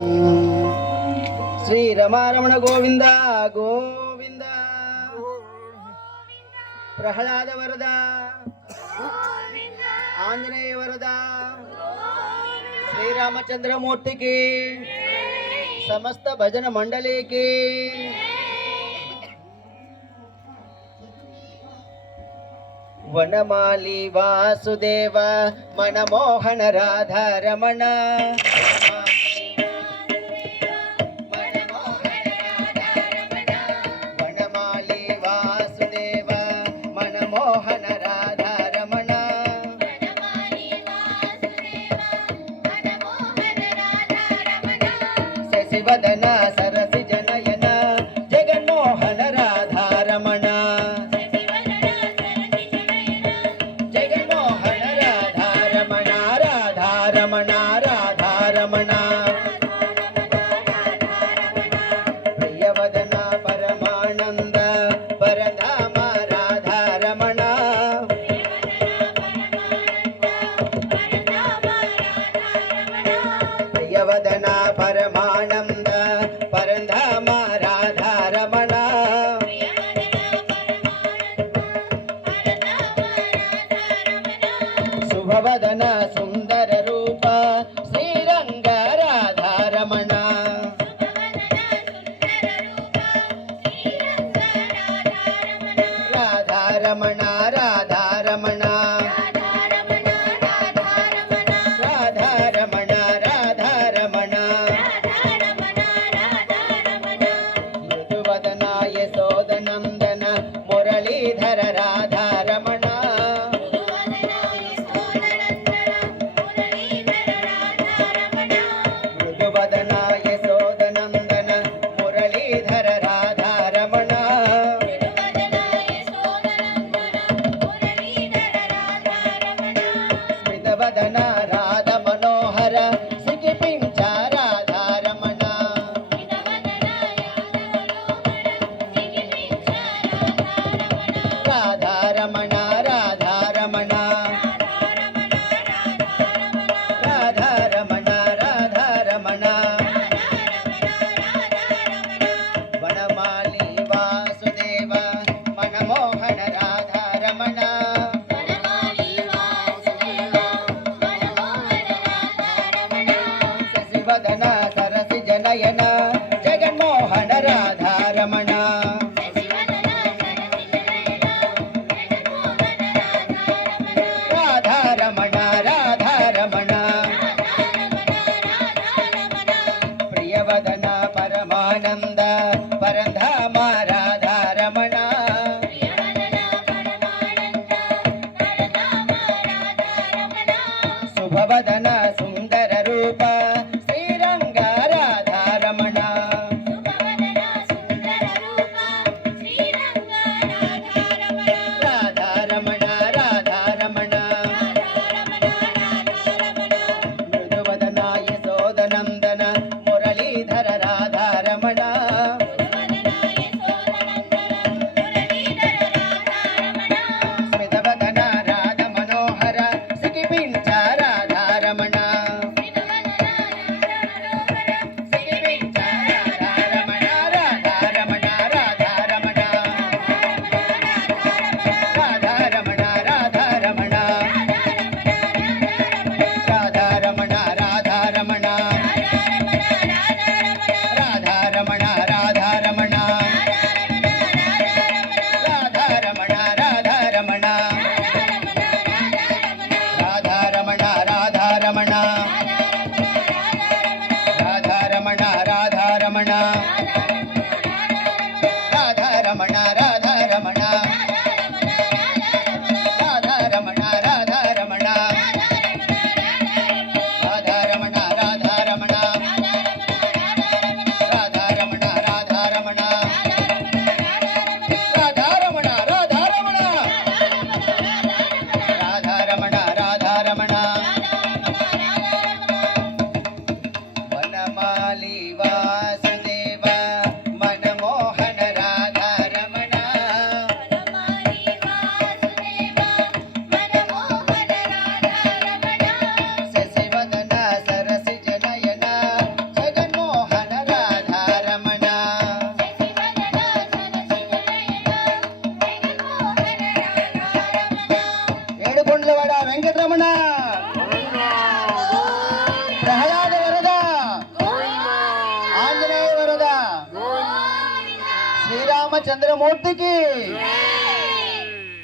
శ్రీ రమారమణ గోవింద గోవింద. ప్రహ్లాద వరద, ఆంజనేయ వరద, శ్రీరామచంద్రమూర్తికి, సమస్త భజన మండలికి. వనమాలి వాసుదేవ మనమోహన రాధారమణ. వనమాలి వాసుదేవ మనమోహన రాధారమణ. శశివదన సరసి జనయన జగన్మోహన రాధారమణ. జగన్మోహన రాధారమణ రాధారమణ రాధారమణ. ప్రియవదన పరమానంద పరధామ రాధారమణ. ప్రియవదన పరమానంద పరధామ రాధారమణ. శుభవదన సుందర రూప శ్రీరంగ రాధారమణ. రాధారమణ రాధారమణ రాధారమణ రాధారమణ. మృదువదన యశోదనందన మురళీధర రాధారమణ. మృదువదన యశోదనందన మురళీధర రాధారమణ. స్మితవదన రాధ మనోహర సిగిపించ రాధారమణ. రాధారమణ రాధారమణ రాధారమణ రాధారమణ. వనమాలి వాసుదేవ మనమోహన రాధారమణ. శశివదన సరసి జనయన జగన్మోహన రాధారమణ. రాధారమణ రాధారమణ. ప్రియవదన పరమానంద పరధామ రాధారమణ. శుభవదన సుందర రూప శ్రీరంగ రాధారమణ. రాధారమణ రాధారమణ. మృదువదన యశోదనందన మురళీధర రాధారమణ. స్మితవదన రాధ మనోహర సిగిపించ రాధారమణ. సిగిపించ రాధారమణ రాధారమణ రాధారమణ. రాధారమణ రాధారమణ రాధారమణ రాధారమణ. రాధారమణ రాధారమణ రాధారమణ రాధారమణ. రాధారమణ రాధారమణ రాధారమణ రాధారమణ. రాధారమణ రాధారమణ రాధారమణ రాధారమణ. రాధారమణ రాధారమణ రాధారమణ రాధారమణ. రాధారమణ రాధారమణ రాధారమణ రాధారమణ. వనమాలి వాసుదేవ మనమోహన రాధారమణ. శశివదన సరసి జనయన జగన్మోహన శ్రీరామచంద్రమూర్తికి